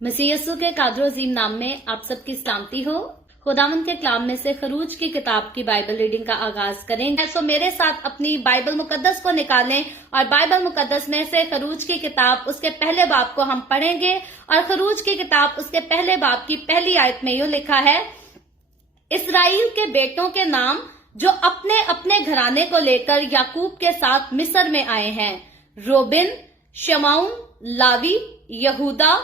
मसीह यीशु के कादर अजीम नाम में आप सबकी सलामती हो। खुदावंद के कलाम में से खरूज की किताब की बाइबल रीडिंग का आगाज करेंगे। तो मेरे साथ अपनी बाइबल मुकद्दस को निकालें और बाइबल मुकद्दस में से खरूज की किताब उसके पहले बाब को हम पढ़ेंगे। और खरूज की किताब उसके पहले बाब की पहली आयत में यूं लिखा है, इसराइल के बेटों के नाम जो अपने अपने घराने को लेकर याकूब के साथ मिस्र में आए हैं, रोबिन, शमाउन, लावी, यहूदा,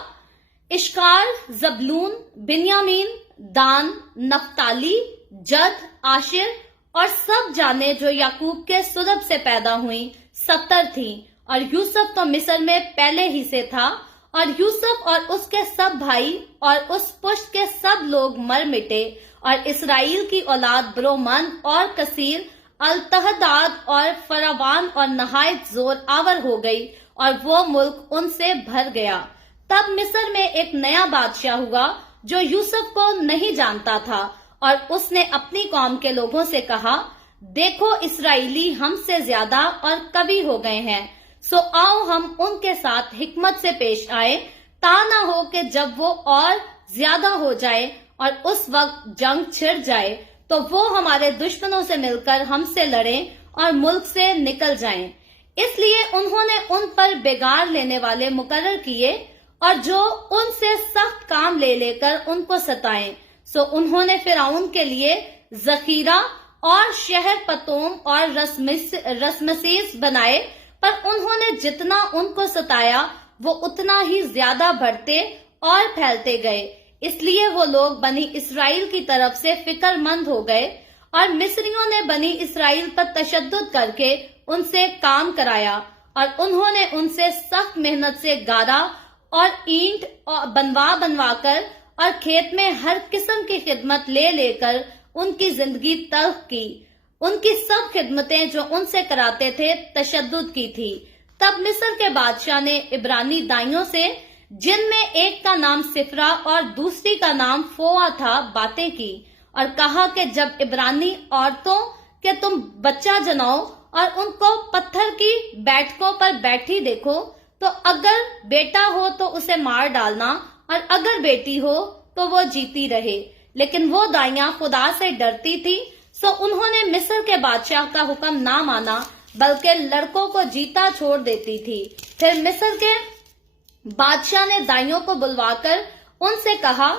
इश्कार, जबलून, बिन्यामीन, दान, नफ्ताली, जद, आशिर और सब जाने जो याकूब के सुलभ से पैदा हुई 70 थी। और यूसुफ तो मिस्र में पहले ही से था। और यूसुफ और उसके सब भाई और उस पुष्ट के सब लोग मर मिटे। और इसराइल की औलाद ब्रोमन और कसीर, अल-तहदाद और फरावान और नहायत जोर आवर हो गई और वो मुल्क उनसे भर गया। तब मिस्र में एक नया बादशाह हुआ जो यूसुफ को नहीं जानता था। और उसने अपनी कौम के लोगों से कहा, देखो इसराइली हमसे ज्यादा और कवि हो गए हैं, सो आओ हम उनके साथ हिकमत से पेश आए, ता ना हो कि जब वो और ज्यादा हो जाए और उस वक्त जंग छिड़ जाए तो वो हमारे दुश्मनों से मिलकर हमसे लड़ें और मुल्क से निकल जाएं। इसलिए उन्होंने उन पर बेगार लेने वाले मुकर्रर किए और जो उनसे सख्त काम ले लेकर उनको सताएं। सो उन्होंने फिरौन के लिए जखीरा और शहर पतोम और रसमसीस बनाए, पर उन्होंने जितना उनको सताया वो उतना ही ज्यादा बढ़ते और फैलते गए। इसलिए वो लोग बनी इसराइल की तरफ से फिक्रमंद हो गए और मिस्रियों ने बनी इसराइल पर तशद्दुद करके उनसे काम कराया। और उन्होंने उनसे सख्त मेहनत से गारा और ईंट बनवा कर और खेत में हर किस्म की खिदमत ले लेकर उनकी जिंदगी तल्ख की। उनकी सब खिदमतें जो उनसे कराते थे तशद्दुद की थी। तब मिस्र के बादशाह ने इब्रानी दाइयों से, जिनमें एक का नाम सिफरा और दूसरी का नाम फोआ था, बातें की और कहा कि जब इब्रानी औरतों के तुम बच्चा जनाओ और उनको पत्थर की बैठकों पर बैठी देखो, तो अगर बेटा हो तो उसे मार डालना और अगर बेटी हो तो वो जीती रहे। लेकिन वो दाइयां खुदा से डरती थी, सो उन्होंने मिस्र के बादशाह का हुक्म ना माना, बल्कि लड़कों को जीता छोड़ देती थी। फिर मिस्र के बादशाह ने दाइयों को बुलवाकर उनसे कहा,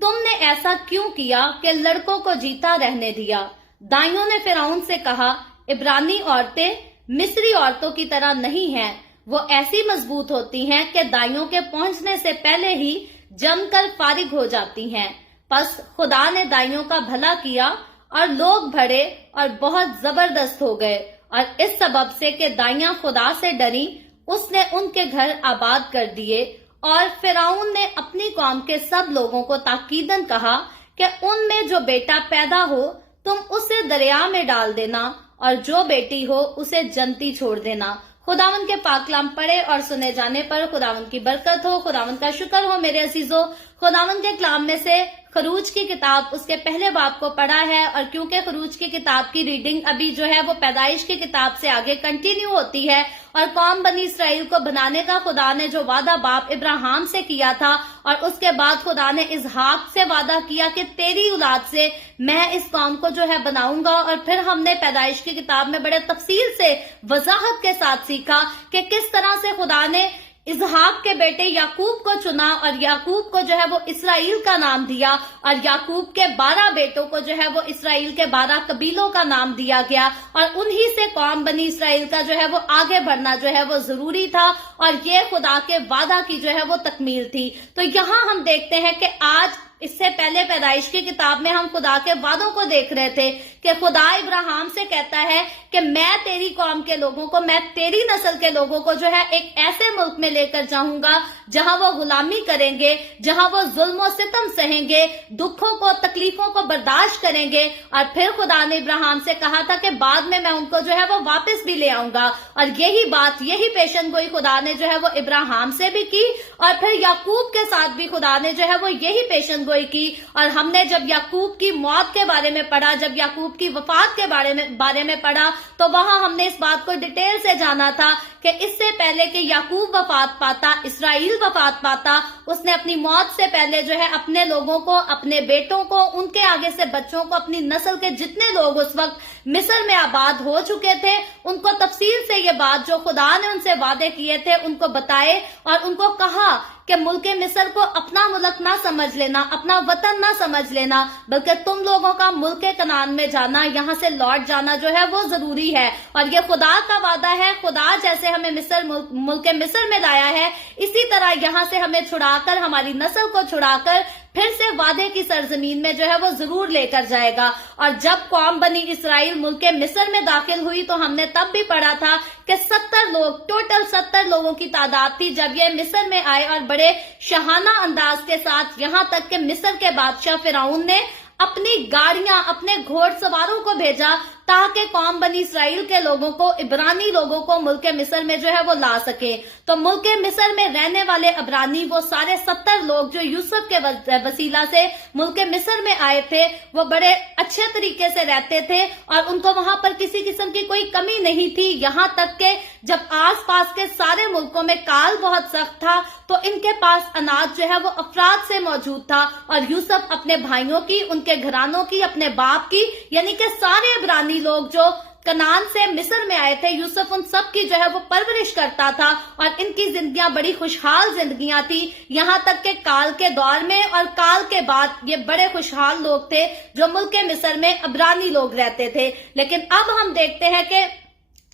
तुमने ऐसा क्यों किया कि लड़कों को जीता रहने दिया? दाइयों ने फिरौन से कहा, इब्रानी औरतें मिस्री औरतों की तरह नहीं हैं, वो ऐसी मजबूत होती हैं कि दाइयों के पहुंचने से पहले ही जमकर फारिग हो जाती हैं। बस खुदा ने दाइयों का भला किया और लोग बढ़े और बहुत जबरदस्त हो गए। और इस सबब से कि दाइयां खुदा से डरी, उसने उनके घर आबाद कर दिए। और फिरौन ने अपनी कौम के सब लोगों को ताकीदन कहा कि उनमें जो बेटा पैदा हो तुम उसे दरिया में डाल देना और जो बेटी हो उसे जनती छोड़ देना। खुदावन के पाक कलाम पढ़े और सुने जाने पर खुदावन की बरकत हो। खुदावन का शुक्र हो मेरे अजीजों। खुदावन के कलाम में से खरूज की किताब उसके पहले बाब को पढ़ा है। और क्योंकि खरूज की किताब की रीडिंग अभी जो है वो पैदाइश की किताब से आगे कंटिन्यू होती है, और कौम बनी इसराइल को बनाने का खुदा ने जो वादा बाप इब्राहिम से किया था, और उसके बाद खुदा ने इसहाक से वादा किया कि तेरी औलाद से मैं इस कौम को जो है बनाऊंगा। और फिर हमने पैदाइश की किताब में बड़े तफसील से वजाहत के साथ सीखा कि किस तरह से खुदा ने इसहाक के बेटे याकूब को चुना और याकूब को जो है वो इसराइल का नाम दिया, और याकूब के 12 बेटों को जो है वो इसराइल के 12 कबीलों का नाम दिया गया। और उन्हीं से कौम बनी इसराइल का जो है वो आगे बढ़ना जो है वो जरूरी था, और ये खुदा के वादा की जो है वो तकमील थी। तो यहाँ हम देखते हैं कि आज इससे पहले पैदाइश की किताब में हम खुदा के वादों को देख रहे थे कि खुदा इब्राहिम से कहता है कि मैं तेरी कौम के लोगों को, मैं तेरी नस्ल के लोगों को जो है एक ऐसे मुल्क में लेकर जाऊंगा जहां वो गुलामी करेंगे, जहां वो जुल्म सितम सहेंगे, दुखों को तकलीफों को बर्दाश्त करेंगे। और फिर खुदा ने इब्राहिम से कहा था कि बाद में मैं उनको जो है वो वापस भी ले आऊंगा। और यही बात, यही पेशन गोई खुदा ने जो है वो इब्राहिम से भी की, और फिर याकूब के साथ भी खुदा ने जो है वो यही पेशन पेशन गोई की, और हमने जब याकूब की मौत के बारे में पढ़ा, जब याकूब की वफात के बारे में पढ़ा, तो वहां हमने इस बात को डिटेल से जाना था कि इससे पहले कि याकूब वफात पाता, इसराइल वफात पाता, उसने अपनी मौत से पहले जो है अपने लोगों को, अपने बेटों को, उनके आगे से बच्चों को, अपनी नस्ल के जितने लोग उस वक्त मिस्र में आबाद हो चुके थे, उनको तफसील से ये बात जो खुदा ने उनसे वादे किए थे उनको बताए, और उनको कहा कि मुल्क मिस्र को अपना मुल्क ना समझ लेना, अपना वतन ना समझ लेना, बल्कि तुम लोगों का मुल्क कनान में जाना, यहाँ से लौट जाना जो है वो जरूरी है। और ये खुदा का वादा है। खुदा जैसे हमें मुल्क मिस्र में लाया है, इसी तरह यहाँ से हमें छुड़ाकर, हमारी नस्ल को छुड़ाकर फिर से वादे की सरजमीन में जो है वो जरूर लेकर जाएगा। और जब कौम बनी इसराइल मुल्क मिस्र में दाखिल हुई तो हमने तब भी पढ़ा था कि 70 लोग, टोटल 70 लोगों की तादाद थी जब ये मिस्र में आए, और बड़े शाहाना अंदाज के साथ, यहाँ तक कि मिस्र के बादशाह फिरौन ने अपनी गाड़ियां, अपने घोड़सवारों को भेजा ताकि कौम बनी इसराइल के लोगों को, इब्रानी लोगों को मुल्क मिस्र में जो है वो ला सके। तो मुल्क मिस्र में रहने वाले इब्रानी, वो सारे 70 लोग जो यूसुफ के वसीला से मुल्क मिस्र में आए थे, वो बड़े अच्छे तरीके से रहते थे और उनको वहां पर किसी किस्म की कोई कमी नहीं थी। यहाँ तक के जब आस पास के सारे मुल्कों में काल बहुत सख्त था तो इनके पास अनाज जो है वो अफराद से मौजूद था, और यूसुफ अपने भाइयों की, उनके घरानों की, अपने बाप की, यानी कि सारे इब्रानी लोग जो कनान से मिस्र में आए थे, यूसुफ उन सब की जो है वो परवरिश करता था, और इनकी जिंदगियां बड़ी खुशहाल जिंदगियां थी। यहाँ तक के काल के दौर में और काल के बाद ये बड़े खुशहाल लोग थे जो मुल्क मिस्र में इब्रानी लोग रहते थे। लेकिन अब हम देखते हैं कि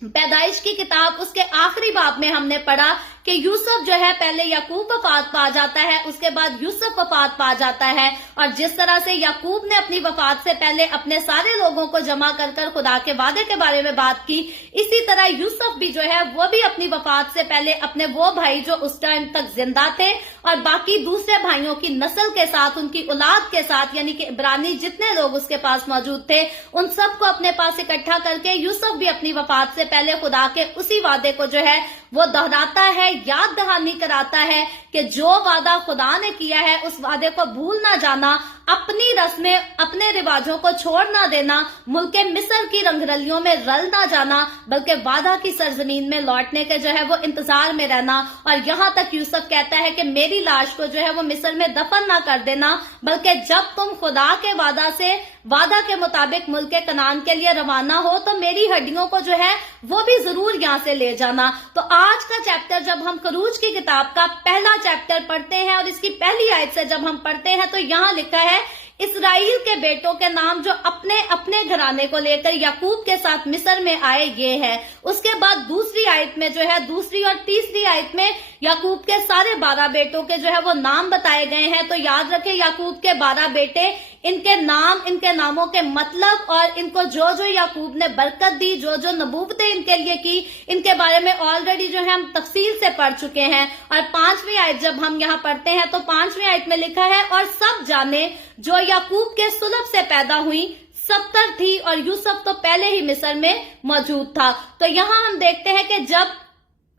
पैदाइश की किताब उसके आखिरी बाब में हमने पढ़ा कि यूसुफ जो है पहले याकूब वफात पा जाता है, उसके बाद यूसुफ वफात पा जाता है, और जिस तरह से याकूब ने अपनी वफात से पहले अपने सारे लोगों को जमा कर खुदा के वादे के बारे में बात की, इसी तरह यूसुफ भी जो है वो भी अपनी वफात से पहले अपने वो भाई जो उस टाइम तक जिंदा थे और बाकी दूसरे भाइयों की नस्ल के साथ, उनकी औलाद के साथ, यानी कि इब्रानी जितने लोग उसके पास मौजूद थे, उन सबको अपने पास इकट्ठा करके यूसुफ भी अपनी वफात से पहले खुदा के उसी वादे को जो है वो दोहराता है, याद दहानी कराता है कि जो वादा खुदा ने किया है उस वादे को भूल ना जाना, अपनी रस्में, अपने रिवाजों को छोड़ ना देना, मुल्क मिस्र की रंगरलियों में रल ना जाना, बल्कि वादा की सरजमीन में लौटने के जो है वो इंतजार में रहना। और यहाँ तक यूसुफ कहता है कि मेरी लाश को जो है वो मिस्र में दफन ना कर देना, बल्कि जब तुम खुदा के वादा के मुताबिक मुल्क कनान के लिए रवाना हो तो मेरी हड्डियों को जो है वो भी जरूर यहाँ से ले जाना। तो आज का चैप्टर जब हम खरूज की किताब का पहला चैप्टर पढ़ते हैं और इसकी पहली आयत से जब हम पढ़ते हैं तो यहाँ लिखा है, इसराइल के बेटों के नाम जो अपने अपने घराने को लेकर याकूब के साथ मिस्र में आए ये है। उसके बाद दूसरी आयत में जो है, दूसरी और तीसरी आयत में याकूब के सारे 12 बेटों के जो है वो नाम बताए गए हैं। तो याद रखें, याकूब के 12 बेटे, इनके नाम, इनके नामों के मतलब और इनको जो जो याकूब ने बरकत दी, जो जो नबूवतें इनके लिए की, इनके बारे में ऑलरेडी जो है हम तफसील से पढ़ चुके हैं। और 5वीं आयत जब हम यहाँ पढ़ते हैं तो 5वीं आयत में लिखा है, और सब जाने जो याकूब के सुलभ से पैदा हुई 70 थी, और यूसुफ तो पहले ही मिस्र में मौजूद था। तो यहाँ हम देखते हैं कि जब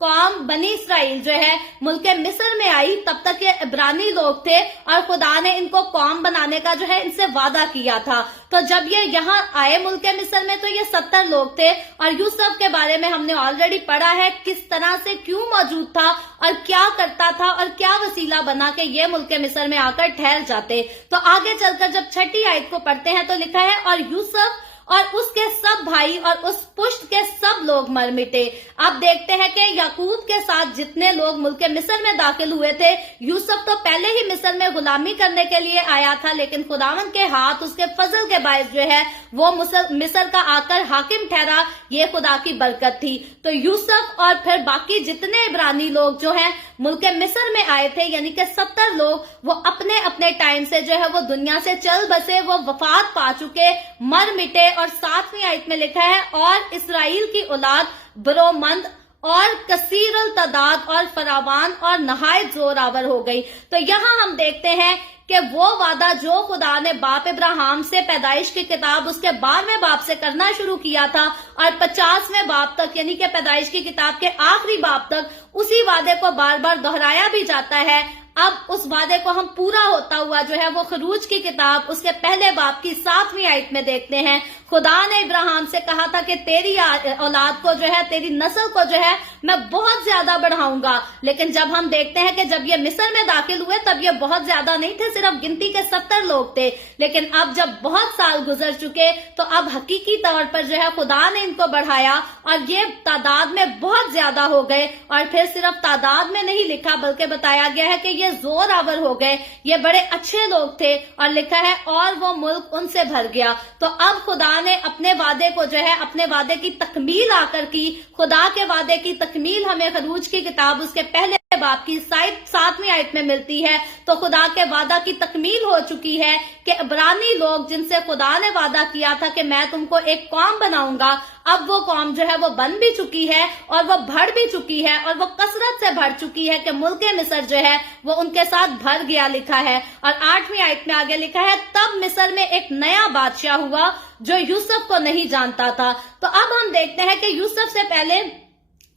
कौम बनी इसराइल जो है मुल्क मिस्र में आई तब तक ये इब्रानी लोग थे और खुदा ने इनको कौम बनाने का जो है इनसे वादा किया था। तो जब ये यहाँ आए मुल्क मिस्र में तो ये 70 लोग थे, और यूसुफ के बारे में हमने ऑलरेडी पढ़ा है किस तरह से, क्यों मौजूद था और क्या करता था और क्या वसीला बना के ये मुल्क मिस्र में आकर ठहर जाते। तो आगे चलकर जब 6ठी आयत को पढ़ते हैं तो लिखा है, और यूसुफ और उसके सब भाई और उस पुष्ट के सब लोग मर मिटे। अब देखते हैं कि याकूब के साथ जितने लोग मुल्क मिस्र में दाखिल हुए थे, यूसुफ तो पहले ही मिस्र में गुलामी करने के लिए आया था, लेकिन खुदावन के हाथ, उसके फजल के बायस जो है वो मिस्र का आकर हाकिम ठहरा। ये खुदा की बरकत थी। तो यूसुफ और फिर बाकी जितने इब्रानी लोग जो हैं मुल्क मिस्र में आए थे, यानी कि 70 लोग, वो अपने अपने टाइम से जो है वो दुनिया से चल बसे, वो वफात पा चुके, मर मिटे। और 7वीं आयत में लिखा है, और इसराइल की औलाद बरोमंद और कसीरल तादाद और फरावान और नहायत जोरावर हो गई। तो यहाँ हम देखते हैं कि वो वादा जो खुदा ने बाप इब्राहिम से पैदाइश की किताब उसके 12वें बाब से करना शुरू किया था और 50वें बाब तक, यानी कि पैदाइश की किताब के आखिरी बाब तक उसी वादे को बार बार दोहराया भी जाता है। اب اس وعدے کو ہم پورا ہوتا ہوا جو ہے وہ خروج کی کتاب اس کے پہلے باب کی 7ویں آیت میں دیکھتے ہیں۔ خدا نے ابراہیم سے کہا تھا کہ تیری اولاد کو جو ہے، تیری نسل کو جو ہے میں بہت زیادہ بڑھاؤں گا، لیکن جب ہم دیکھتے ہیں کہ جب یہ مصر میں داخل ہوئے تب یہ بہت زیادہ نہیں تھے، صرف گنتی کے 70 لوگ تھے، لیکن اب جب بہت سال گزر چکے تو اب حقیقی طور پر جو ہے خدا نے ان کو بڑھایا اور یہ تعداد میں بہت زیادہ ہو گئے، اور پھر صرف تعداد میں نہیں لکھا بلکہ بتایا گیا ہے کہ یہ زور آور ہو گئے، یہ بڑے اچھے لوگ تھے، اور لکھا ہے اور وہ ملک ان سے بھر گیا۔ تو اب خدا نے اپنے وعدے کو جو ہے، اپنے وعدے کی تکمیل آ کر کی۔ خدا کے وعدے کی تکمیل ہمیں خروج کی کتاب اس کے پہلے باب کی 7ویں آیت میں ملتی ہے۔ تو خدا کے وعدہ کی تکمیل ہو چکی ہے کہ عبرانی لوگ جن سے خدا نے وعدہ کیا تھا کہ میں تم کو ایک قوم بناؤں گا، اب وہ قوم جو ہے وہ بن بھی چکی ہے اور وہ بڑھ بھی چکی ہے، اور وہ کثرت سے بڑھ چکی ہے کہ ملک مصر جو ہے وہ ان کے ساتھ بھر گیا، لکھا ہے۔ اور 8ویں آیت میں آگے لکھا ہے تب مصر میں ایک نیا بادشاہ ہوا جو یوسف کو نہیں جانتا تھا۔ تو اب ہم دیکھتے ہیں کہ یوسف سے پہلے،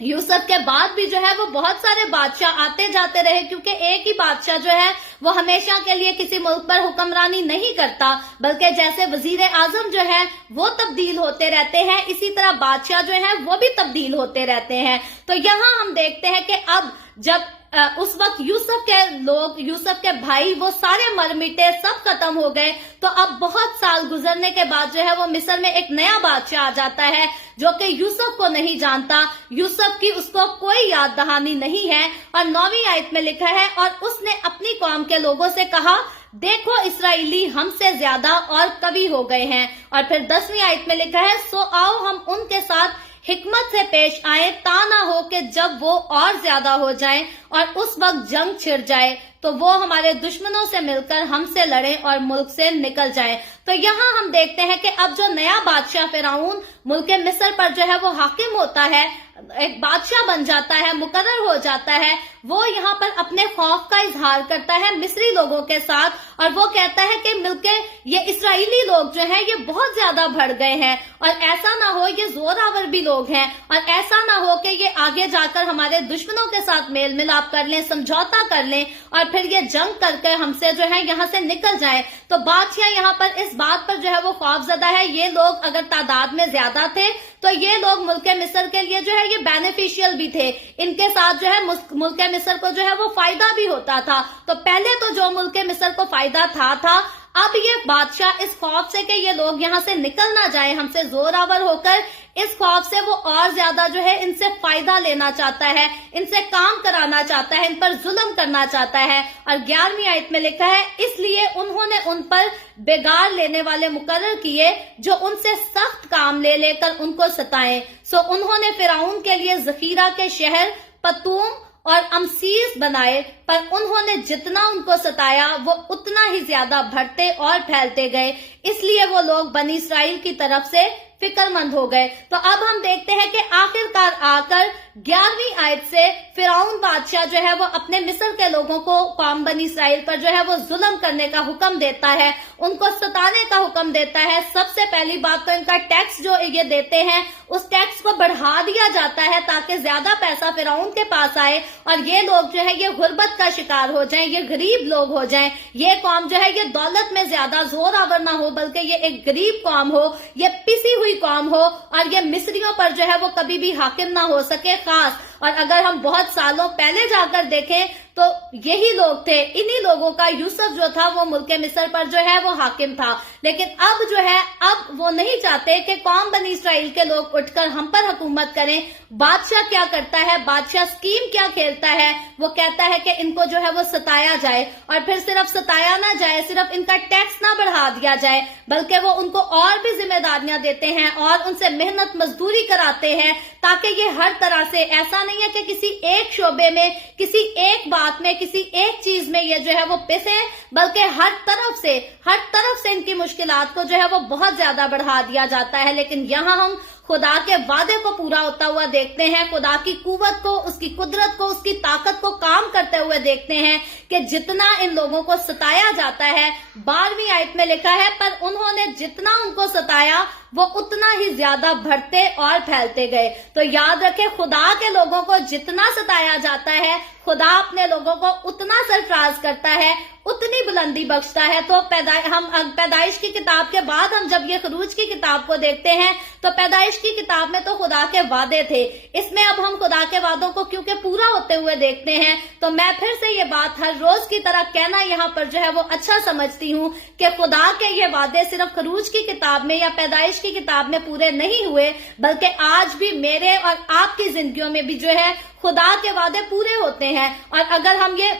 یوسف کے بعد بھی جو ہے وہ بہت سارے بادشاہ آتے جاتے رہے، کیونکہ ایک ہی بادشاہ جو ہے وہ ہمیشہ کے لیے کسی ملک پر حکمرانی نہیں کرتا، بلکہ جیسے وزیر اعظم جو ہے وہ تبدیل ہوتے رہتے ہیں، اسی طرح بادشاہ جو ہے وہ بھی تبدیل ہوتے رہتے ہیں۔ تو یہاں ہم دیکھتے ہیں کہ اب جب اس وقت یوسف کے لوگ، یوسف کے بھائی وہ سارے مر مٹے، سب ختم ہو گئے، تو اب بہت سال گزرنے کے بعد جو ہے وہ مصر میں ایک نیا بادشاہ آ جاتا ہے جو کہ یوسف کو نہیں جانتا، یوسف کی اس کو کوئی یاد دہانی نہیں ہے۔ اور 9ویں آیت میں لکھا ہے اور اس نے اپنی قوم کے لوگوں سے کہا دیکھو اسرائیلی ہم سے زیادہ اور قوی ہو گئے ہیں۔ اور پھر 10ویں آیت میں لکھا ہے سو آؤ ہم ان کے ساتھ حکمت سے پیش آئیں، تا نہ ہو کہ جب وہ اور زیادہ ہو جائیں اور اس وقت جنگ چھڑ جائے تو وہ ہمارے دشمنوں سے مل کر ہم سے لڑیں اور ملک سے نکل جائیں۔ تو یہاں ہم دیکھتے ہیں کہ اب جو نیا بادشاہ فرعون ملک مصر پر جو ہے وہ حاکم ہوتا ہے، ایک بادشاہ بن جاتا ہے، مقرر ہو جاتا ہے، وہ یہاں پر اپنے خوف کا اظہار کرتا ہے مصری لوگوں کے ساتھ، اور وہ کہتا ہے کہ مل کے یہ اسرائیلی لوگ جو ہیں یہ بہت زیادہ بڑھ گئے ہیں، اور ایسا نہ ہو یہ زور آور بھی لوگ ہیں، اور ایسا نہ ہو کہ یہ آگے جا کر ہمارے دشمنوں کے ساتھ میل ملاپ کر لیں، سمجھوتا کر لیں، اور پھر یہ جنگ کر کے ہم سے جو ہے یہاں سے نکل جائیں۔ تو بادشاہ یہاں پر اس بات پر جو ہے وہ خوف زدہ ہے، یہ لوگ اگر تعداد میں زیادہ تھے تو یہ لوگ ملک مصر کے لیے جو ہے یہ بینیفیشل بھی تھے، ان کے ساتھ جو ہے ملک مصر کو جو ہے وہ فائدہ بھی ہوتا تھا۔ تو پہلے تو جو ملک مصر کو فائدہ تھا، اب یہ بادشاہ اس خوف سے کہ یہ لوگ یہاں سے نکل نہ جائیں ہم سے زور آور ہو کر، اس خوف سے وہ اور زیادہ جو ہے ان سے فائدہ لینا چاہتا ہے، ان سے کام کرانا چاہتا ہے، ان پر ظلم کرنا چاہتا ہے۔ اور 11ویں آیت میں لکھا ہے اس لیے انہوں نے ان پر بگاڑ لینے والے مقرر کیے جو ان سے سخت کام لے لے کر ان کو ستائیں۔ سو انہوں نے فرعون کے لیے ذخیرہ کے شہر پتوم اور امسیس بنائے، پر انہوں نے جتنا ان کو ستایا وہ اتنا ہی زیادہ بڑھتے اور پھیلتے گئے، اس لیے وہ لوگ بنی اسرائیل کی طرف سے فکر مند ہو گئے۔ تو اب ہم دیکھتے ہیں کہ آخرکار آ کر 11ویں آیت سے فرعون بادشاہ جو ہے وہ اپنے مصر کے لوگوں کو، قوم بنی اسرائیل پر جو ہے وہ ظلم کرنے کا حکم دیتا ہے، ان کو ستانے کا حکم دیتا ہے۔ سب سے پہلی بات تو ان کا ٹیکس جو یہ دیتے ہیں اس ٹیکس کو بڑھا دیا جاتا ہے تاکہ زیادہ پیسہ فرعون کے پاس آئے اور یہ لوگ جو ہے یہ غربت کا شکار ہو جائیں، یہ غریب لوگ ہو جائیں، یہ قوم جو ہے یہ دولت میں زیادہ زور آور نہ ہو بلکہ یہ ایک غریب قوم ہو، یہ پسی ہوئی قوم ہو، اور یہ مصریوں پر جو ہے وہ کبھی بھی حاکم نہ ہو سکے خاص۔ اور اگر ہم بہت سالوں پہلے جا کر دیکھیں تو یہی لوگ تھے، انہی لوگوں کا یوسف جو تھا وہ ملک مصر پر جو ہے وہ حاکم تھا، لیکن اب جو ہے اب وہ نہیں چاہتے کہ قوم بنی اسرائیل کے لوگ اٹھ کر ہم پر حکومت کریں۔ بادشاہ کیا کرتا ہے، بادشاہ اسکیم کیا کھیلتا ہے، وہ کہتا ہے کہ ان کو جو ہے وہ ستایا جائے، اور پھر صرف ستایا نہ جائے، صرف ان کا ٹیکس نہ بڑھا دیا جائے بلکہ وہ ان کو اور بھی ذمہ داریاں دیتے ہیں اور ان سے محنت مزدوری کراتے ہیں، تاکہ یہ ہر طرح سے، ایسا نہیں ہے کہ کسی ایک شعبے میں، کسی ایک بات میں، کسی ایک چیز میں یہ جو ہے وہ پسے، بلکہ ہر طرف سے ان کی مشکلات کو جو ہے وہ بہت زیادہ بڑھا دیا جاتا ہے۔ لیکن یہاں ہم खुदा के वादे को पूरा होता हुआ देखते हैं, खुदा की कुव्वत को, उसकी कुदरत को, उसकी ताकत को काम करते हुए देखते हैं कि जितना इन लोगों को सताया जाता है, 12वीं आयत में लिखा है, पर उन्होंने जितना उनको सताया वो उतना ही ज्यादा बढ़ते और फैलते गए। तो याद रखें, खुदा के लोगों को जितना सताया जाता है, खुदा अपने लोगों को उतना सरफराज करता है, उतनी बुलंदी बख्शता है। तो पैदाइश की किताब के बाद हम जब ये खरूज की किताब को देखते हैं तो पैदाइश की किताब में तो खुदा के वादे थे, इसमें अब हम खुदा के वादों को क्योंकि पूरा होते हुए देखते हैं, तो मैं फिर से ये बात हर रोज की तरह कहना यहाँ पर जो है वो अच्छा समझती हूँ कि खुदा के ये वादे सिर्फ खरूज की किताब में या पैदाइश की किताब में पूरे नहीं हुए, बल्कि आज भी मेरे और आपकी जिंदगियों में भी जो है खुदा के वादे पूरे होते हैं। और अगर हम ये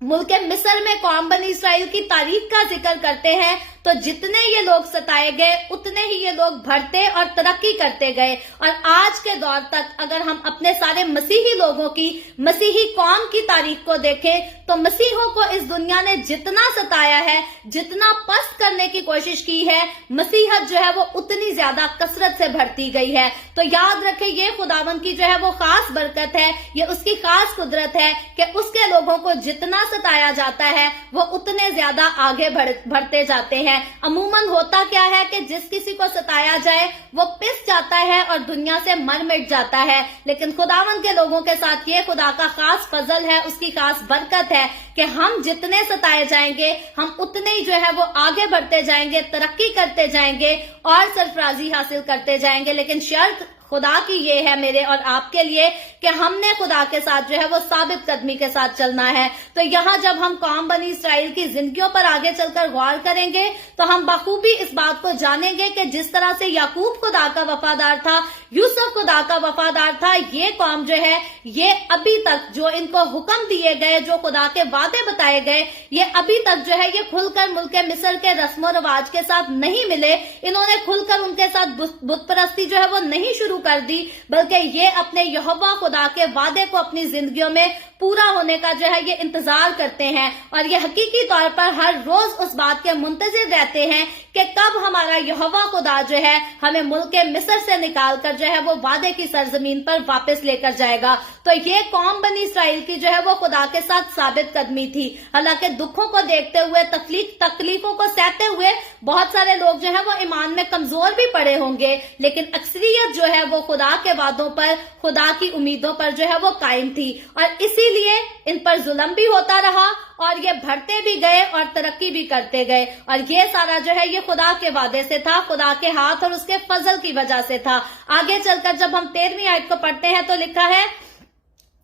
मुल्क मिस्र में कौम बनी इसराइल की तारीख का जिक्र करते हैं तो जितने ये लोग सताए गए उतने ही ये लोग बढ़ते और तरक्की करते गए। और आज के दौर तक अगर हम अपने सारे मसीही लोगों की, मसीही कौम की तारीख को देखें तो मसीहों को इस दुनिया ने जितना सताया है, जितना पस्त करने की कोशिश की है, मसीहत जो है वो उतनी ज्यादा कसरत से बढ़ती गई है। तो याद रखें, ये खुदावंद की जो है वो खास बरकत है, ये उसकी खास कुदरत है कि उसके लोगों को जितना सताया जाता है वो उतने ज्यादा आगे बढ़ते जाते हैं। अमूमन होता क्या है कि जिस किसी को सताया जाए वो पिस जाता है और दुनिया से मर मिट जाता है, लेकिन खुदावंद के लोगों के साथ ये खुदा का खास फजल है, उसकी खास बरकत है कि हम जितने सताए जाएंगे हम उतने ही जो है वो आगे बढ़ते जाएंगे, तरक्की करते जाएंगे और सरफराजी हासिल करते जाएंगे। लेकिन शर्त खुदा की ये है मेरे और आपके लिए कि हमने खुदा के साथ जो है वो साबित कदमी के साथ चलना है। तो यहाँ जब हम कौम बनी इसराइल की जिंदगियों पर आगे चलकर गौर करेंगे तो हम बखूबी इस बात को जानेंगे कि जिस तरह से याकूब खुदा का वफादार था, यूसुफ खुदा का वफादार था, ये कौम जो है ये अभी तक जो इनको हुक्म दिए गए, जो खुदा के वादे बताए गए, ये अभी तक जो है ये खुलकर मुल्क मिस्र के रस्मों रिवाज के साथ नहीं मिले। इन्होंने खुलकर उनके साथ बुत परस्ती जो है वो नहीं शुरू कर दी, बल्कि ये अपने यहोवा खुदा के वादे को अपनी जिंदगियों में पूरा होने का जो है ये इंतजार करते हैं। और ये हकीकी तौर पर हर रोज उस बात के मुंतजिर रहते हैं कि कब हमारा यहोवा खुदा जो है हमें मुल्क मिस्र से निकालकर जो है वो वादे की सरजमीन पर वापस लेकर जाएगा। तो ये कौम बनी इसराइल की जो है वो खुदा के साथ साबित कदमी थी। हालांकि दुखों को देखते हुए, तकलीफों को सहते हुए बहुत सारे लोग जो है वो ईमान में कमजोर भी पड़े होंगे, लेकिन अक्सरियत जो है वो खुदा के वादों पर, खुदा की उम्मीदों पर जो है वो कायम थी। और इसीलिए इन पर जुल्म भी होता रहा और ये बढ़ते भी गए और तरक्की भी करते गए। और ये सारा जो है ये खुदा के वादे से था, खुदा के हाथ और उसके फजल की वजह से था। आगे चलकर जब हम 13वीं आयत को पढ़ते हैं तो लिखा है,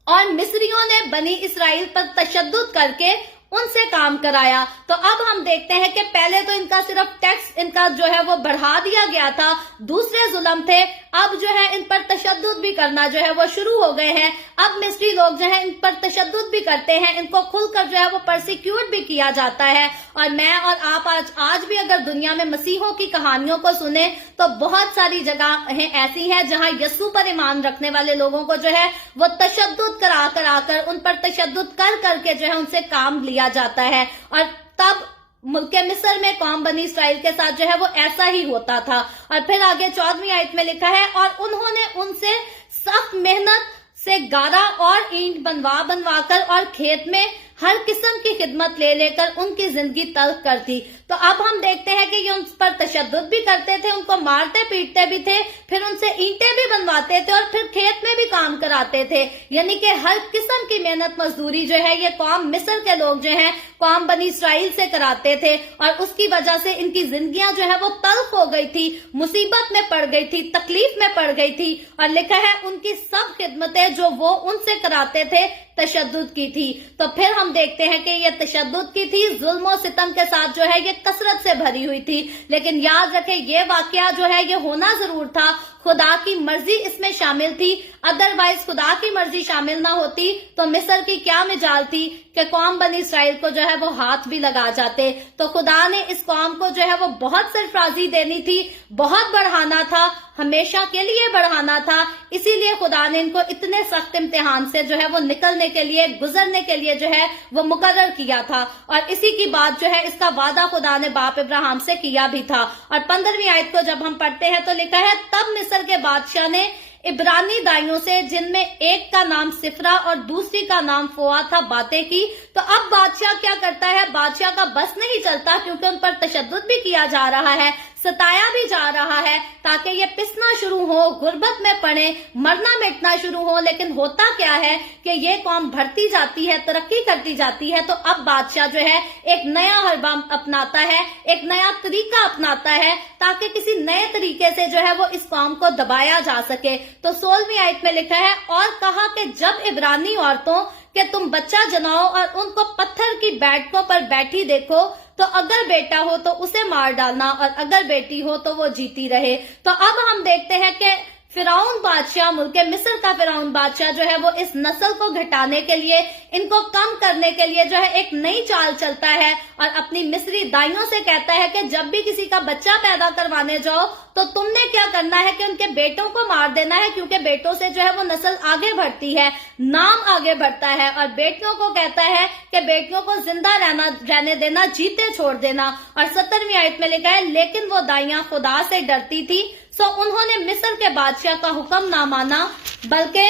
और मिस्रियों ने बनी इसराइल पर तशद्दुद करके उनसे काम कराया। तो अब हम देखते हैं कि पहले तो इनका सिर्फ टैक्स इनका जो है वो बढ़ा दिया गया था, दूसरे जुल्म थे, अब जो है इन पर तशद्दुद भी करना जो है वो शुरू हो गए हैं। अब मिस्री लोग जो है इन पर तशद्दुद भी करते हैं, इनको खुलकर जो है वो परसिक्यूट भी किया जाता है। और मैं और आप आज भी अगर दुनिया में मसीहों की कहानियों को सुने तो बहुत सारी जगह ऐसी हैं जहां यस्सु पर ईमान रखने वाले लोगों को जो है वो तशद्दुद कराकर उन पर तशद्दुद करके जो है उनसे काम लिया जाता है। और तब मुल्क मिस्र में कौम बनी इसराइल के साथ जो है वो ऐसा ही होता था। और फिर आगे 14वीं आयत में लिखा है, और उन्होंने उनसे सख्त मेहनत से गारा और ईंट बनवा कर और खेत में हर किस्म की खिदमत ले लेकर उनकी जिंदगी तल्ख कर दी। तो अब हम देखते हैं कि ये उन पर तशद्दुद भी करते थे, उनको मारते पीटते भी थे, फिर उनसे ईंटें भी बनवाते थे और फिर खेत में भी काम कराते थे। यानी कि हर किस्म की मेहनत मजदूरी जो है ये कौम मिस्र के लोग जो हैं कौम बनी इसराइल से कराते थे। और उसकी वजह से इनकी जिंदगियां जो है वो तल्ख हो गई थी, मुसीबत में पड़ गई थी, तकलीफ में पड़ गई थी। और लिखा है उनकी सब खिदमतें जो वो उनसे कराते थे तशद्दुद की थी। तो फिर हम देखते हैं कि ये तशद्दुद की थी, जुल्म और सितम के साथ जो है ये कसरत से भरी हुई थी। लेकिन याद रखें ये वाकया जो है ये होना जरूर था, खुदा की मर्जी इसमें शामिल थी। अदरवाइज खुदा की मर्जी शामिल ना होती तो मिस्र की क्या मिजाल थी कि कौम बनी इसराइल को जो है वो हाथ भी लगा जाते। तो खुदा ने इस कौम को जो है वो बहुत सरफराजी देनी थी, बहुत बढ़ाना था, हमेशा के लिए बढ़ाना था। इसीलिए खुदा ने इनको इतने सख्त इम्तिहान से जो है वो निकलने के लिए, गुजरने के लिए जो है वो मुकर्रर किया था। और इसी की बात जो है इसका वादा खुदा ने बाप इब्राहिम से किया भी था। और 15वीं आयत को जब हम पढ़ते हैं तो लिखा है, तब मिस्र मिस्र के बादशाह ने इब्रानी दाइयों से, जिनमें एक का नाम सिफरा और दूसरी का नाम फोआ था, बातें की। तो अब बादशाह क्या करता है, बादशाह का बस नहीं चलता, क्योंकि उन पर तशद्दुद भी किया जा रहा है, सताया भी जा रहा है, ताकि ये पिसना शुरू हो, गुर्बत में पड़े, मरना मिटना शुरू हो। लेकिन होता क्या है कि ये कौम बढ़ती जाती है, तरक्की करती जाती है। तो अब बादशाह जो है एक नया हरबा अपनाता है, एक नया तरीका अपनाता है, ताकि किसी नए तरीके से जो है वो इस कौम को दबाया जा सके। तो 16वीं आयत में लिखा है, और कहा कि जब इब्रानी औरतों कि तुम बच्चा जनाओ और उनको पत्थर की बैठकों पर बैठी देखो, तो अगर बेटा हो तो उसे मार डालना, और अगर बेटी हो तो वो जीती रहे। तो अब हम देखते हैं कि फिरौन बादशाह, मुल्क मिस्र का फिरौन बादशाह जो है वो इस नस्ल को घटाने के लिए, इनको कम करने के लिए जो है एक नई चाल चलता है, और अपनी मिस्री दाइयों से कहता है कि जब भी किसी का बच्चा पैदा करवाने जाओ तो तुमने क्या करना है कि उनके बेटों को मार देना है, क्योंकि बेटों से जो है वो नस्ल आगे बढ़ती है, नाम आगे बढ़ता है। और बेटियों को कहता है कि बेटियों को जिंदा रहने देना, जीते छोड़ देना। और 17वीं आयत में लिखा है, लेकिन वो दाइयां खुदा से डरती थी, सो उन्होंने मिस्र के बादशाह का हुक्म ना माना, बल्कि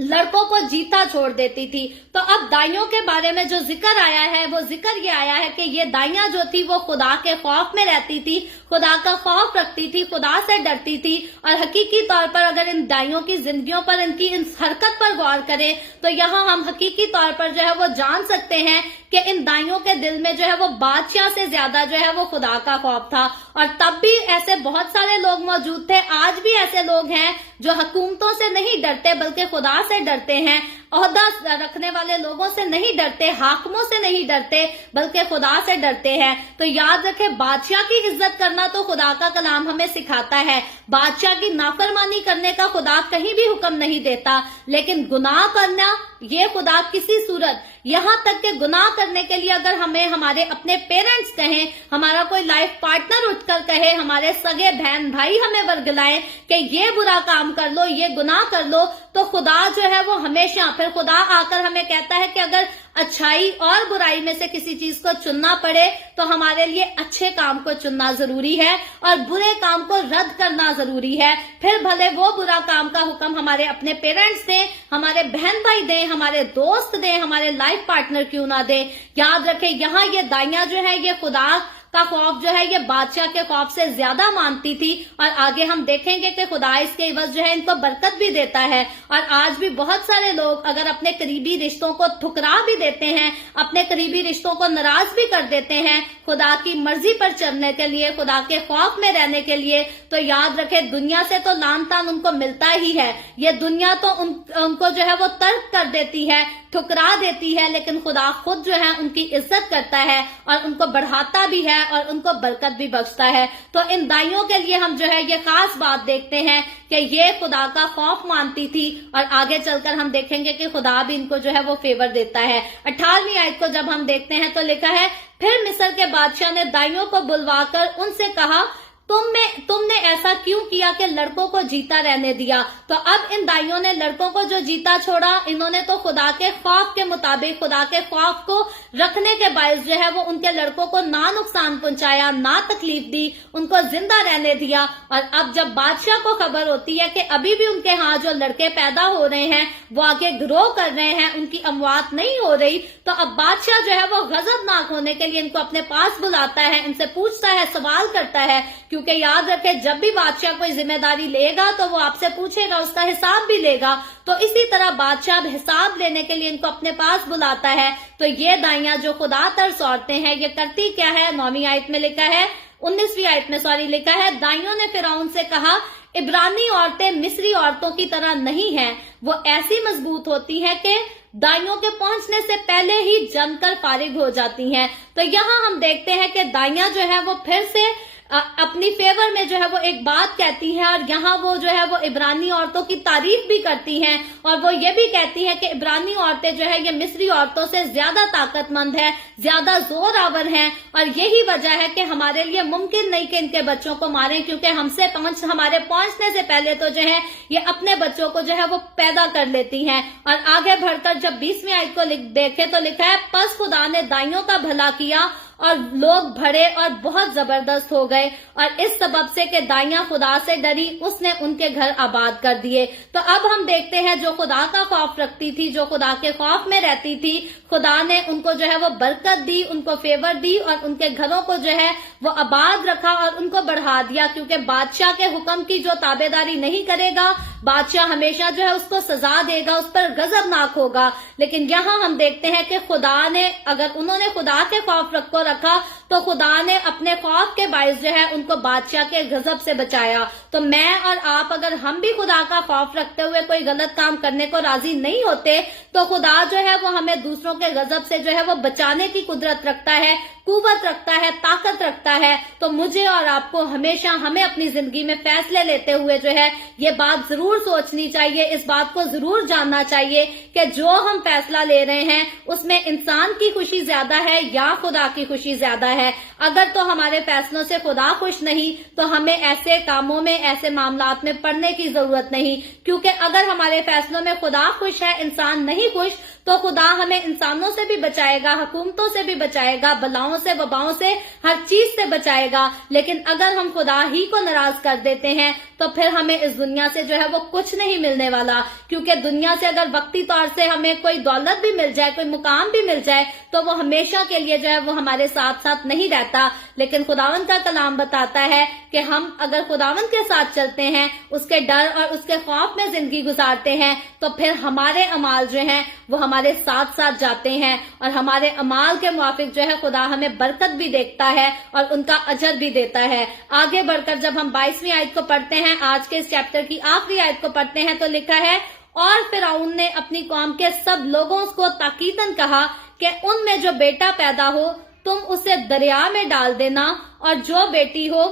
लड़कों को जीता छोड़ देती थी। तो अब दाइयों के बारे में जो जिक्र आया है, वो जिक्र ये आया है कि ये दाइयां जो थी वो खुदा के खौफ में रहती थी, खुदा का खौफ रखती थी, खुदा से डरती थी। और हकीकी तौर पर अगर इन दाइयों की जिंदगियों पर, इनकी इस हरकत पर गौर करें, तो यहाँ हम हकीकी तौर पर जो है वो जान सकते हैं कि इन दाइयों के दिल में जो है वो बादशाह से ज्यादा जो है वो खुदा का खौफ था। और तब भी ऐसे बहुत सारे लोग मौजूद थे, आज भी ऐसे लोग हैं जो हुकूमतों से नहीं डरते बल्कि खुदा से डरते हैं, ओहदा रखने वाले लोगों से नहीं डरते, हाकिमों से नहीं डरते, बल्कि खुदा से डरते हैं। तो याद रखें, बादशाह की इज्जत करना तो खुदा का कलाम हमें सिखाता है, बादशाह की नाफरमानी करने का खुदा कहीं भी हुक्म नहीं देता, लेकिन गुनाह करना ये खुदा किसी सूरत, यहाँ तक के गुनाह करने के लिए अगर हमें हमारे अपने पेरेंट्स कहें, हमारा कोई लाइफ पार्टनर उठकर कहे, हमारे सगे बहन भाई हमें वर्गलाएं कि ये बुरा काम कर लो, ये गुनाह कर लो, तो खुदा जो है वो हमेशा, फिर खुदा आकर हमें कहता है कि अगर अच्छाई और बुराई में से किसी चीज को चुनना पड़े तो हमारे लिए अच्छे काम को चुनना जरूरी है और बुरे काम को रद्द करना जरूरी है। फिर भले वो बुरा काम का हुक्म हमारे अपने पेरेंट्स दें, हमारे बहन भाई दें, हमारे दोस्त दें, हमारे लाइफ पार्टनर क्यों ना दें। याद रखें, यहाँ ये दाइयां जो है ये खुदा का खौफ जो है ये बादशाह के खौफ से ज्यादा मानती थी। और आगे हम देखेंगे कि खुदा इसके इवज जो है इनको बरकत भी देता है। और आज भी बहुत सारे लोग अगर अपने करीबी रिश्तों को ठुकरा भी देते हैं, अपने करीबी रिश्तों को नाराज भी कर देते हैं खुदा की मर्जी पर चलने के लिए, खुदा के खौफ में रहने के लिए, तो याद रखें दुनिया से तो लान तान उनको मिलता ही है। ये दुनिया तो उनको जो है वो तर्क कर देती है, ठुकरा देती है, लेकिन खुदा खुद जो है उनकी इज्जत करता है और उनको बढ़ाता भी है और उनको बरकत भी बख्शता है। तो इन दाइयों के लिए हम जो है ये खास बात देखते हैं कि ये खुदा का खौफ मानती थी और आगे चलकर हम देखेंगे कि खुदा भी इनको जो है वो फेवर देता है। 18वीं आयत को जब हम देखते हैं तो लिखा है, फिर मिस्र के बादशाह ने दाइयों को बुलवाकर उनसे कहा, तुमने ऐसा क्यों किया कि लड़कों को जीता रहने दिया। तो अब इन दाइयों ने लड़कों को जो जीता छोड़ा, इन्होंने तो खुदा के खौफ के मुताबिक, खुदा के खौफ को रखने के बायस जो है वो उनके लड़कों को ना नुकसान पहुंचाया, ना तकलीफ दी, उनको जिंदा रहने दिया। और अब जब बादशाह को खबर होती है कि अभी भी उनके यहाँ जो लड़के पैदा हो रहे हैं वो आगे ग्रो कर रहे हैं, उनकी अमवात नहीं हो रही, तो अब बादशाह जो है वो गजबनाक होने के लिए इनको अपने पास बुलाता है, इनसे पूछता है, सवाल करता है। क्योंकि याद रखे, जब भी बादशाह कोई जिम्मेदारी लेगा तो वो आपसे पूछेगा, उसका हिसाब भी लेगा। तो इसी तरह बादशाह हिसाब लेने के लिए इनको अपने पास बुलाता है। तो ये दाइयां जो खुदा तरस औरतें हैं, ये करती क्या है, 9वीं आयत में लिखा है, 19वीं आयत में लिखा है, दाइयों ने फिरौन से कहा, इब्रानी औरतें मिस्री औरतों की तरह नहीं हैं, वो ऐसी मजबूत होती हैं कि दाइयों के पहुंचने से पहले ही जमकर फारिग हो जाती हैं। तो यहाँ हम देखते हैं कि दाइयां जो है वो फिर से अपनी फेवर में जो है वो एक बात कहती हैं और यहाँ वो जो है वो इब्रानी औरतों की तारीफ भी करती हैं और वो ये भी कहती हैं कि इब्रानी औरतें जो है ये मिस्री औरतों से ज्यादा ताकतमंद है, ज्यादा जोर आवर हैं और यही वजह है कि हमारे लिए मुमकिन नहीं कि इनके बच्चों को मारें, क्योंकि हमारे पहुंचने से पहले तो जो है ये अपने बच्चों को जो है वो पैदा कर लेती हैं। और आगे बढ़कर जब 20वीं आयत को देखे तो लिखा है, पस खुदा ने दाइयों का भला किया اور لوگ بڑے اور بہت زبردست ہو گئے، اور اس سبب سے کہ دائیاں خدا سے ڈری، اس نے ان کے گھر آباد کر دیے۔ تو اب ہم دیکھتے ہیں جو خدا کا خوف رکھتی تھی، جو خدا کے خوف میں رہتی تھی، خدا نے ان کو جو ہے وہ برکت دی، ان کو فیور دی، اور ان کے گھروں کو جو ہے وہ آباد رکھا اور ان کو بڑھا دیا، کیونکہ بادشاہ کے حکم کی جو تابعداری نہیں کرے گا، بادشاہ ہمیشہ جو ہے اس کو سزا دے گا، اس پر غضبناک ہوگا۔ لیکن یہاں ہم دیکھتے ہیں کہ خدا نے، اگر انہوں نے خدا کے خوف کو رکھا تو خدا نے اپنے خوف کے باعث جو ہے ان کو بادشاہ کے غضب سے بچایا۔ تو میں اور آپ اگر ہم بھی خدا کا خوف رکھتے ہوئے کوئی غلط کام کرنے کو راضی نہیں ہوتے تو خدا جو ہے وہ ہمیں دوسروں کے غضب سے جو ہے وہ بچانے کی قدرت رکھتا ہے، قوت رکھتا ہے، طاقت رکھتا ہے۔ تو مجھے اور آپ کو ہمیشہ ہمیں اپنی زندگی میں فیصلے لیتے ہوئے جو ہے یہ بات ضرور سوچنی چاہیے، اس بات کو ضرور جاننا چاہیے کہ جو ہم فیصلہ لے رہے ہیں اس میں انسان کی خوشی زیادہ ہے یا خدا کی خوشی زیادہ ہے۔ اگر تو ہمارے فیصلوں سے خدا خوش نہیں تو ہمیں ایسے کاموں میں، ایسے معاملات میں پڑنے کی ضرورت نہیں، کیونکہ اگر ہمارے فیصلوں میں خدا خوش ہے، انسان نہیں خوش، تو خدا ہمیں انسانوں سے بھی بچائے گا، حکومتوں سے بھی بچائے گا، بلاؤں سے، وباؤں سے، ہر چیز سے بچائے گا۔ لیکن اگر ہم خدا ہی کو ناراض کر دیتے ہیں تو پھر ہمیں اس دنیا سے جو ہے وہ کچھ نہیں ملنے والا، کیونکہ دنیا سے اگر وقتی طور سے ہمیں کوئی دولت بھی مل جائے، کوئی مقام بھی مل جائے، تو وہ ہمیشہ کے لیے جو ہے وہ ہمارے ساتھ ساتھ نہیں رہتا۔ لیکن خداوند کا کلام بتاتا ہے کہ ہم اگر خداوند کے ساتھ چلتے ہیں، اس کے ڈر اور اس کے خوف میں زندگی گزارتے ہیں، تو پھر ہمارے اعمال جو ہیں وہ ہمارے ساتھ ساتھ جاتے ہیں، اور ہمارے اعمال کے موافق جو ہے خدا ہمیں برکت بھی دیکھتا ہے اور ان کا اجر بھی دیتا ہے۔ آگے بڑھ کر جب ہم 22ویں آیت کو پڑھتے ہیں، آج کے اس چیپٹر کی آخری آیت کو پڑھتے ہیں، تو لکھا ہے، اور فرعون نے اپنی قوم کے سب لوگوں کو تاکیداً کہا کہ ان میں جو بیٹا پیدا ہو تم اسے دریا میں ڈال دینا، اور جو بیٹی ہو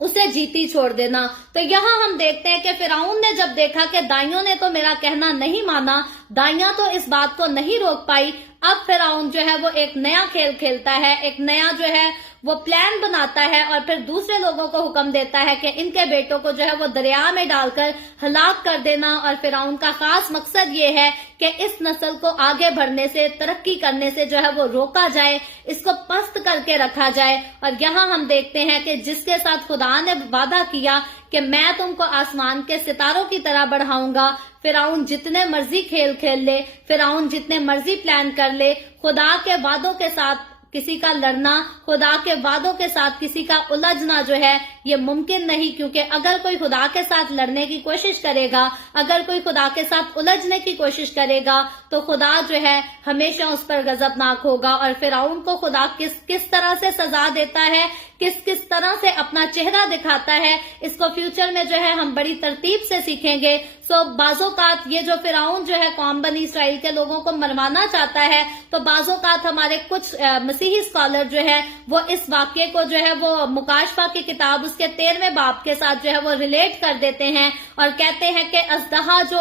اسے جیتی چھوڑ دینا۔ تو یہاں ہم دیکھتے ہیں کہ فرعون نے جب دیکھا کہ دائیوں نے تو میرا کہنا نہیں مانا، دائیاں تو اس بات کو نہیں روک پائی، اب فرعون جو ہے وہ ایک نیا کھیل کھیلتا ہے، ایک نیا جو ہے وہ پلان بناتا ہے، اور پھر دوسرے لوگوں کو حکم دیتا ہے کہ ان کے بیٹوں کو جو ہے وہ دریا میں ڈال کر ہلاک کر دینا۔ اور فرعون کا خاص مقصد یہ ہے کہ اس نسل کو آگے بڑھنے سے، ترقی کرنے سے جو ہے وہ روکا جائے، اس کو پست کر کے رکھا جائے۔ اور یہاں ہم دیکھتے ہیں کہ جس کے ساتھ خدا نے وعدہ کیا کہ میں تم کو آسمان کے ستاروں کی طرح بڑھاؤں گا، فرعون جتنے مرضی کھیل کھیل لے، فرعون جتنے مرضی پلان کر لے، خدا کے وعدوں کے ساتھ کسی کا لڑنا، خدا کے وعدوں کے ساتھ کسی کا الجھنا جو ہے یہ ممکن نہیں، کیونکہ اگر کوئی خدا کے ساتھ لڑنے کی کوشش کرے گا، اگر کوئی خدا کے ساتھ الجھنے کی کوشش کرے گا تو خدا جو ہے ہمیشہ اس پر غضبناک ہوگا۔ اور فرعون کو خدا کس طرح سے سزا دیتا ہے، کس طرح سے اپنا چہرہ دکھاتا ہے، اس کو فیوچر میں جو ہے ہم بڑی ترتیب سے سیکھیں گے۔ بعض اوقات یہ جو فرعون جو ہے قوم بنی اسرائیل کے لوگوں کو مروانا چاہتا ہے، تو بعض اوقات ہمارے کچھ مسیحی اسکالر جو ہے وہ اس واقعے کو جو ہے وہ مکاشفہ کی کتاب اس کے 13ویں باب کے ساتھ جو ہے وہ ریلیٹ کر دیتے ہیں، اور کہتے ہیں کہ اژدہا جو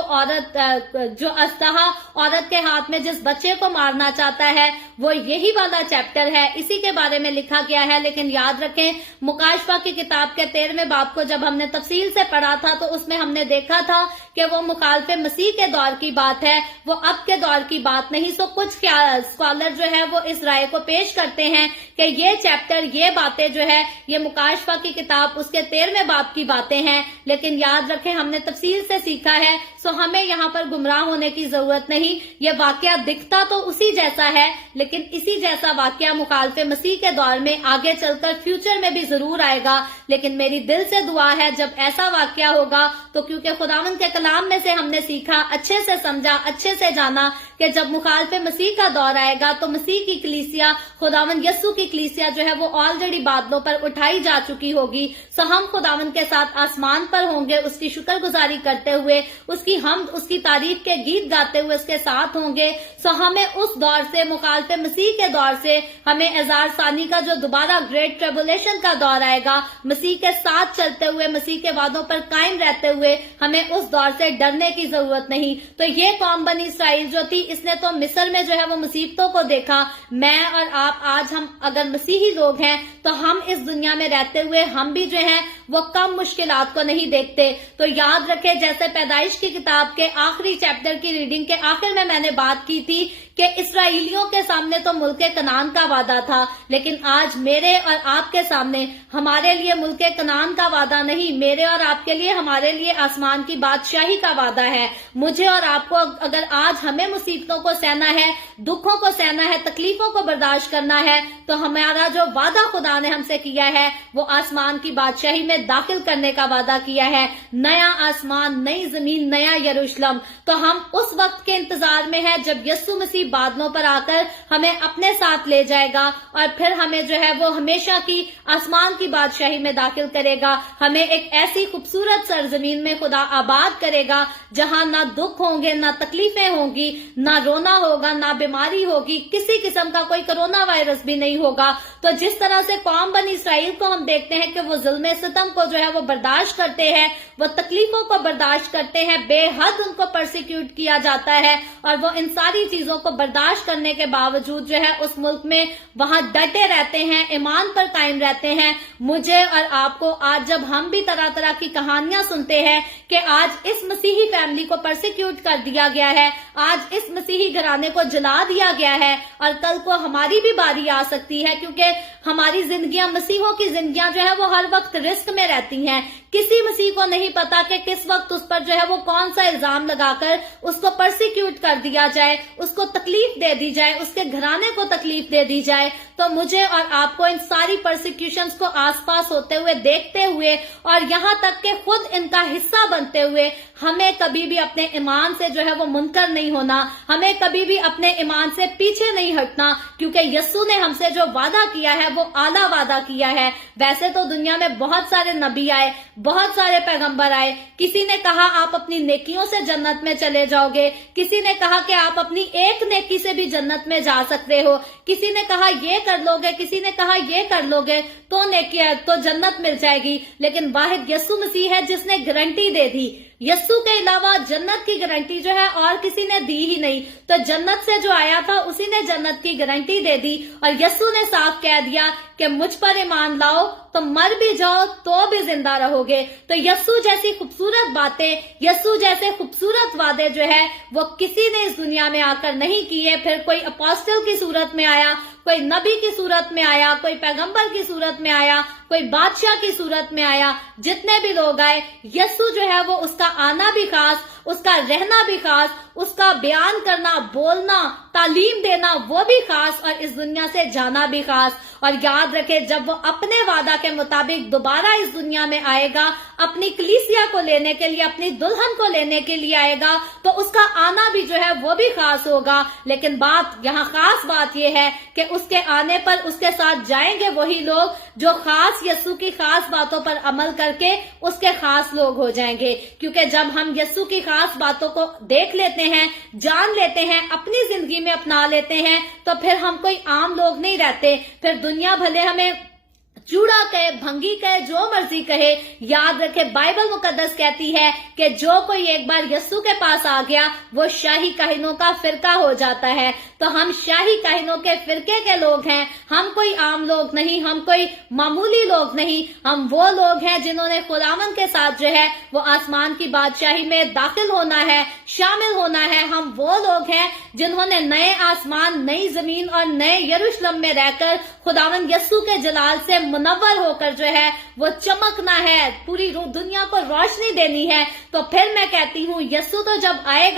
اژدہا عورت کے ہاتھ میں جس بچے کو مارنا چاہتا ہے وہ یہی والا چیپٹر ہے، اسی کے بارے میں لکھا گیا ہے۔ لیکن یاد رکھیں، مکاشفہ کی کتاب کے 13ویں باب کو جب ہم نے تفصیل سے پڑھا تھا تو اس میں ہم نے دیکھا تھا کہ وہ مخالف مسیح کے دور کی بات ہے، وہ اب کے دور کی بات نہیں۔ سو کچھ اسکالر جو ہے وہ اس رائے کو پیش کرتے ہیں کہ یہ چیپٹر، یہ باتیں جو ہے یہ مکاشفہ کی کتاب اس کے 13ویں باب کی باتیں ہیں، لیکن یاد رکھیں ہم نے تفصیل سے سیکھا ہے، سو ہمیں یہاں پر گمراہ ہونے کی ضرورت نہیں۔ یہ واقعہ دکھتا تو اسی جیسا ہے، لیکن اسی جیسا واقعہ مخالف مسیح کے دور میں آگے چل کر فیوچر میں بھی ضرور آئے گا۔ لیکن میری دل سے دعا ہے جب ایسا واقعہ ہوگا تو کیونکہ خداوند کے کلام میں سے ہم نے سیکھا، اچھے سے سمجھا، اچھے سے جانا کہ جب مخالف مسیح کا دور آئے گا تو مسیح کی کلیسیا، خداوند یسوع کی کلیسیا جو ہے وہ آلریڈی بادلوں پر اٹھائی جا چکی ہوگی۔ سو ہم خداوند کے ساتھ آسمان پر ہوں گے، اس کی شکر گزاری کرتے ہوئے، اس کی حمد، اس کی تعریف کے گیت گاتے ہوئے اس کے ساتھ ہوں گے۔ سو ہمیں اس دور سے، مخالف مسیح کے دور سے، ہمیں اظہار ثانی کا جو دوبارہ گریٹ ٹریبولیشن کا دور آئے گا، مسیح کے ساتھ چلتے ہوئے، مسیح کے وعدوں پر قائم رہتے ہوئے، ہمیں اس دور سے ڈرنے کی ضرورت نہیں۔ تو یہ قوم بنی اسرائیل جو تھی، اس نے تو مصر میں جو ہے وہ مصیبتوں کو دیکھا۔ میں اور آپ آج ہم اگر مسیحی لوگ ہیں تو ہم اس دنیا میں رہتے ہوئے ہم بھی جو ہیں وہ کم مشکلات کو نہیں دیکھتے۔ تو یاد رکھیں، جیسے پیدائش کی کتاب کے آخری چیپٹر کی ریڈنگ کے آخر میں نے بات کی تھی کہ اسرائیلیوں کے سامنے تو ملک کنعان کا وعدہ تھا، لیکن آج میرے اور آپ کے سامنے ہمارے لیے ملک کنعان کا وعدہ نہیں، میرے اور آپ کے لیے ہمارے لیے آسمان کی بادشاہی کا وعدہ ہے۔ مجھے اور آپ کو اگر آج ہمیں مصیبتوں کو سہنا ہے، دکھوں کو سہنا ہے، تکلیفوں کو برداشت کرنا ہے، تو ہمارا جو وعدہ خدا نے ہم سے کیا ہے وہ آسمان کی بادشاہی میں داخل کرنے کا وعدہ کیا ہے، نیا آسمان، نئی زمین، نیا یروشلم۔ تو ہم اس وقت کے انتظار میں ہیں جب یسوع مسیح بادلوں پر آ کر ہمیں اپنے ساتھ لے جائے گا اور پھر ہمیں جو ہے وہ ہمیشہ کی آسمان کی بادشاہی میں داخل کرے گا، ہمیں ایک ایسی خوبصورت سرزمین میں خدا آباد کرے گا جہاں نہ دکھ ہوں گے، نہ تکلیفیں ہوں گی، نہ رونا ہوگا، نہ بیماری ہوگی، کسی قسم کا کوئی کرونا وائرس بھی نہیں ہوگا۔ تو جس طرح سے قوم بنی اسرائیل کو ہم دیکھتے ہیں کہ وہ ظلم ستم کو جو ہے وہ برداشت کرتے ہیں، وہ تکلیفوں کو برداشت کرتے ہیں، بے حد ان کو پرسیکیوٹ کیا جاتا ہے، اور وہ ان ساری چیزوں کو برداشت کرنے کے باوجود جو ہے اس ملک میں وہاں ڈٹے رہتے ہیں، ایمان پر قائم رہتے ہیں۔ مجھے اور آپ کو آج جب ہم بھی طرح طرح کی کہانیاں سنتے ہیں کہ آج اس مسیحی فیملی کو پرسیکیوٹ کر دیا گیا ہے، آج اس مسیحی گھرانے کو جلا دیا گیا ہے، اور کل کو ہماری بھی باری آ سکتی ہے، کیونکہ ہماری زندگیاں، مسیحوں کی زندگیاں جو ہے وہ ہر وقت رسک میں رہتی ہیں۔ کسی مسیح کو نہیں پتا کہ کس وقت اس پر جو ہے وہ کون سا الزام لگا کر اس کو پرسیکیوٹ کر دیا جائے، اس کو تکلیف دے دی جائے، اس کے گھرانے کو تکلیف دے دی جائے۔ تو مجھے اور آپ کو ان ساری پرسیکیوشنز کو آس پاس ہوتے ہوئے، دیکھتے ہوئے، اور یہاں تک کہ خود ان کا حصہ بنتے ہوئے، ہمیں کبھی بھی اپنے ایمان سے جو ہے وہ منکر نہیں ہونا، ہمیں کبھی بھی اپنے ایمان سے پیچھے نہیں ہٹنا، کیونکہ یسوع نے ہم سے جو وعدہ کیا ہے وہ اعلیٰ وعدہ کیا ہے۔ ویسے تو دنیا میں بہت سارے نبی آئے، بہت سارے پیغمبر آئے، کسی نے کہا آپ اپنی نیکیوں سے جنت میں چلے جاؤ گے، کسی نے کہا کہ آپ اپنی ایک نیکی سے بھی جنت میں جا سکتے ہو، کسی نے کہا یہ کر لو گے، کسی نے کہا یہ کر لو گے تو نیکی تو جنت مل جائے گی، لیکن واحد یسوع مسیح ہے جس نے گارنٹی دے دی۔ یسوع کے علاوہ جنت کی گارنٹی جو ہے اور کسی نے دی ہی نہیں، تو جنت سے جو آیا تھا اسی نے جنت کی گارنٹی دے دی، اور یسوع نے صاف کہہ دیا کہ مجھ پر ایمان لاؤ تو مر بھی جاؤ تو بھی زندہ رہو گے۔ تو یسوع جیسی خوبصورت باتیں، یسوع جیسے خوبصورت وعدے جو ہے وہ کسی نے اس دنیا میں آ کر نہیں کیے۔ پھر کوئی اپوسٹل کی صورت میں آیا، کوئی نبی کی صورت میں آیا، کوئی پیغمبر کی صورت میں آیا، کوئی بادشاہ کی صورت میں آیا، جتنے بھی لوگ آئے، یسوع جو ہے وہ اس کا آنا بھی خاص، اس کا رہنا بھی خاص، اس کا بیان کرنا، بولنا، تعلیم دینا وہ بھی خاص، اور اس دنیا سے جانا بھی خاص۔ اور یاد رکھے جب وہ اپنے وعدہ کے مطابق دوبارہ اس دنیا میں آئے گا، اپنی کلیسیا کو لینے کے لیے، اپنی دلہن کو لینے کے لیے آئے گا، تو اس کا آنا بھی جو ہے وہ بھی خاص ہوگا۔ لیکن بات یہاں خاص بات یہ ہے کہ اس کے آنے پر اس کے ساتھ جائیں گے وہی لوگ جو خاص یسوع کی خاص باتوں پر عمل کر کے اس کے خاص لوگ ہو جائیں گے۔ کیونکہ جب ہم یسوع کی خاص باتوں کو دیکھ لیتے ہیں، جان لیتے ہیں، اپنی زندگی میں اپنا لیتے ہیں، تو پھر ہم کوئی عام لوگ نہیں رہتے۔ پھر دنیا بھلے ہمیں چوڑا کہے، بھنگی کہے، جو مرضی کہے، یاد رکھے بائبل مقدس کہتی ہے کہ جو کوئی ایک بار یسوع کے پاس آ گیا وہ شاہی کاہنوں کا فرقہ ہو جاتا ہے۔ تو ہم شاہی کاہنوں کے فرقے کے لوگ ہیں، ہم کوئی عام لوگ نہیں، ہم کوئی معمولی لوگ نہیں، ہم وہ لوگ ہیں جنہوں نے خداوند کے ساتھ جو ہے وہ آسمان کی بادشاہی میں داخل ہونا ہے، شامل ہونا ہے۔ ہم وہ لوگ ہیں جنہوں نے نئے آسمان، نئی زمین اور نئے یروشلم میں رہ کر خداوند یسوع کے جلال سے منور ہو کر جو ہے وہ چمکنا ہے، پوری دنیا کو روشنی دینی ہے۔ تو پھر میں کہتی ہوں یسوع تو جب آئے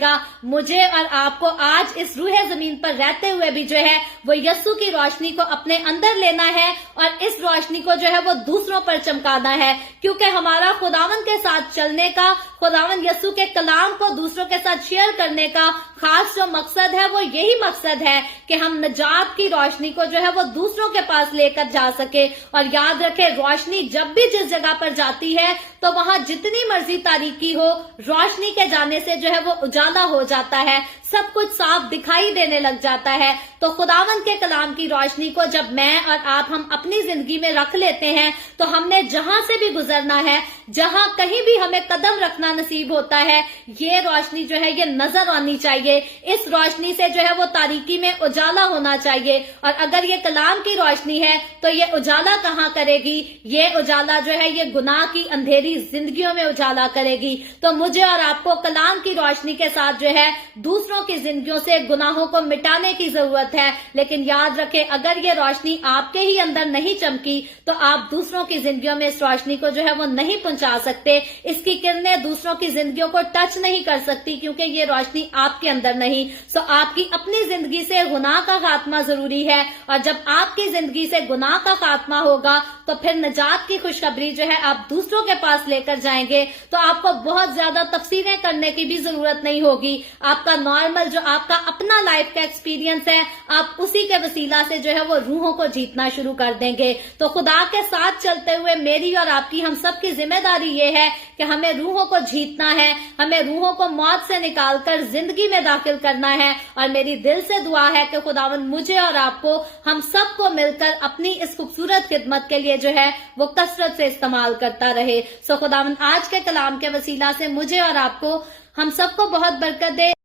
گا، مجھے اور آپ کو آج اس روح زمین پر رہتے ہوئے بھی جو ہے وہ یسوع کی روشنی کو اپنے اندر لینا ہے، اور اس روشنی کو جو ہے وہ دوسروں پر چمکانا ہے، کیونکہ ہمارا خداوند کے ساتھ چلنے کا، خداوند یسوع کے کلام کو دوسروں کے ساتھ شیئر کرنے کا خاص جو مقصد ہے وہ یہی مقصد ہے کہ ہم نجات کی روشنی کو جو ہے وہ دوسروں کے پاس لے کر جا سکے۔ اور یاد رکھے روشنی جب بھی جس جگہ پر جاتی ہے تو وہاں جتنی مرضی تاریکی ہو، روشنی کے جانے سے جو ہے وہ اجالا ہو جاتا ہے، سب کچھ صاف دکھائی دینے لگ جاتا ہے۔ تو خداوند کے کلام کی روشنی کو جب میں اور آپ ہم اپنی زندگی میں رکھ لیتے ہیں تو ہم نے جہاں سے بھی گزرنا ہے، جہاں کہیں بھی ہمیں قدم رکھنا نصیب ہوتا ہے، یہ روشنی جو ہے یہ نظر آنی چاہیے۔ اس روشنی سے جو ہے وہ تاریکی میں اجالا ہونا چاہیے، اور اگر یہ کلام کی روشنی ہے تو یہ اجالا کہاں کرے گی؟ یہ اجالا جو ہے یہ گناہ کی اندھیری जिंदगियों में उजाला करेगी। तो मुझे और आपको कलाम की रोशनी के साथ जो है दूसरों की जिंदगियों से गुनाहों को मिटाने की जरूरत है। लेकिन याद रखें, अगर ये रोशनी आपके ही अंदर नहीं चमकी तो आप दूसरों की जिंदगियों में इस रोशनी को जो है वो नहीं पहुंचा सकते। इसकी किरणें दूसरों की जिंदगियों को टच नहीं कर सकती क्योंकि ये रोशनी आपके अंदर नहीं। सो आपकी अपनी जिंदगी से गुनाह का खात्मा जरूरी है, और जब आपकी जिंदगी से गुनाह का खात्मा होगा तो फिर निजात की खुशखबरी जो है आप दूसरों के पास लेकर जाएंगे। तो आपको बहुत ज्यादा तफसीरें करने की भी जरूरत नहीं होगी। आपका नॉर्मल जो आपका अपना लाइफ का एक्सपीरियंस है, आप उसी के वसीला से जो है वो रूहों को जीतना शुरू कर देंगे। तो खुदा के साथ चलते हुए मेरी और आपकी, हम सब की जिम्मेदारी ये है कि हमें रूहों को जीतना है, हमें रूहों को मौत से निकालकर जिंदगी में दाखिल करना है। और मेरी दिल से दुआ है कि खुदावंद मुझे और आपको, हम सबको मिलकर अपनी इस खूबसूरत खिदमत के लिए जो है वो कसरत से इस्तेमाल करता रहे। सो खुदावंद आज के कलाम के वसीला से मुझे और आपको, हम सबको बहुत बरकत दे।